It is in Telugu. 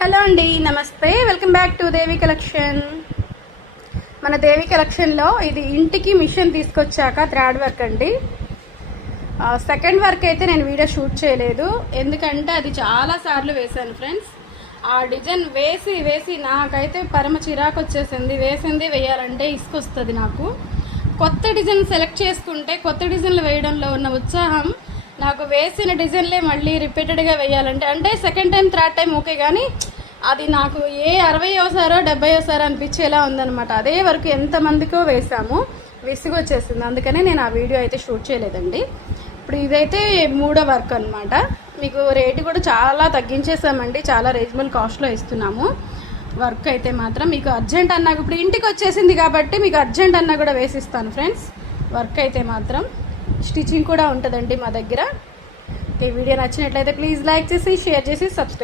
హలో అండి, నమస్తే. Welcome back to Devi collection. మన దేవి కలెక్షన్లో ఇది ఇంటికి మిషన్ తీసుకొచ్చాక థ్రెడ్ వర్క్ అండి. సెకండ్ వర్క్ అయితే నేను వీడియో షూట్ చేయలేదు, ఎందుకంటే అది చాలా సార్లు వేశాను ఫ్రెండ్స్. ఆ డిజైన్ వేసి వేసి నాకైతే పరమ చిరాకు వచ్చేసింది. వేసింది వేయాలంటే ఇసుకొస్తుంది నాకు. కొత్త డిజైన్ సెలెక్ట్ చేసుకుంటే కొత్త డిజైన్లు వేయడంలో ఉన్న ఉత్సాహం నాకు వేసిన డిజైన్లే మళ్ళీ రిపీటెడ్గా వేయాలంటే, అంటే second time third time okay, కానీ అది నాకు 60ఓసారో 70ఓసారో అనిపించేలా ఉందనమాట. అదే వరకు ఎంతమందికో వేసాము, విసుగు వచ్చేసింది. అందుకనే నేను ఆ వీడియో అయితే షూట్ చేయలేదండి. ఇప్పుడు ఇదైతే 3వ వర్క్ అనమాట. మీకు రేటు కూడా చాలా తగ్గించేసామండి, చాలా రీజనబుల్ కాస్ట్లో ఇస్తున్నాము. వర్క్ అయితే మాత్రం మీకు అర్జెంట్ అన్నా, ఇప్పుడు ఇంటికి వచ్చేసింది కాబట్టి మీకు అర్జెంట్ అన్నా కూడా వేసిస్తాను ఫ్రెండ్స్. వర్క్ అయితే మాత్రం స్టిచ్చింగ్ కూడా ఉంటుందండి మా దగ్గర. ఈ వీడియో నచ్చినట్లయితే ప్లీజ్ లైక్ చేసి, షేర్ చేసి, సబ్స్క్రైబ్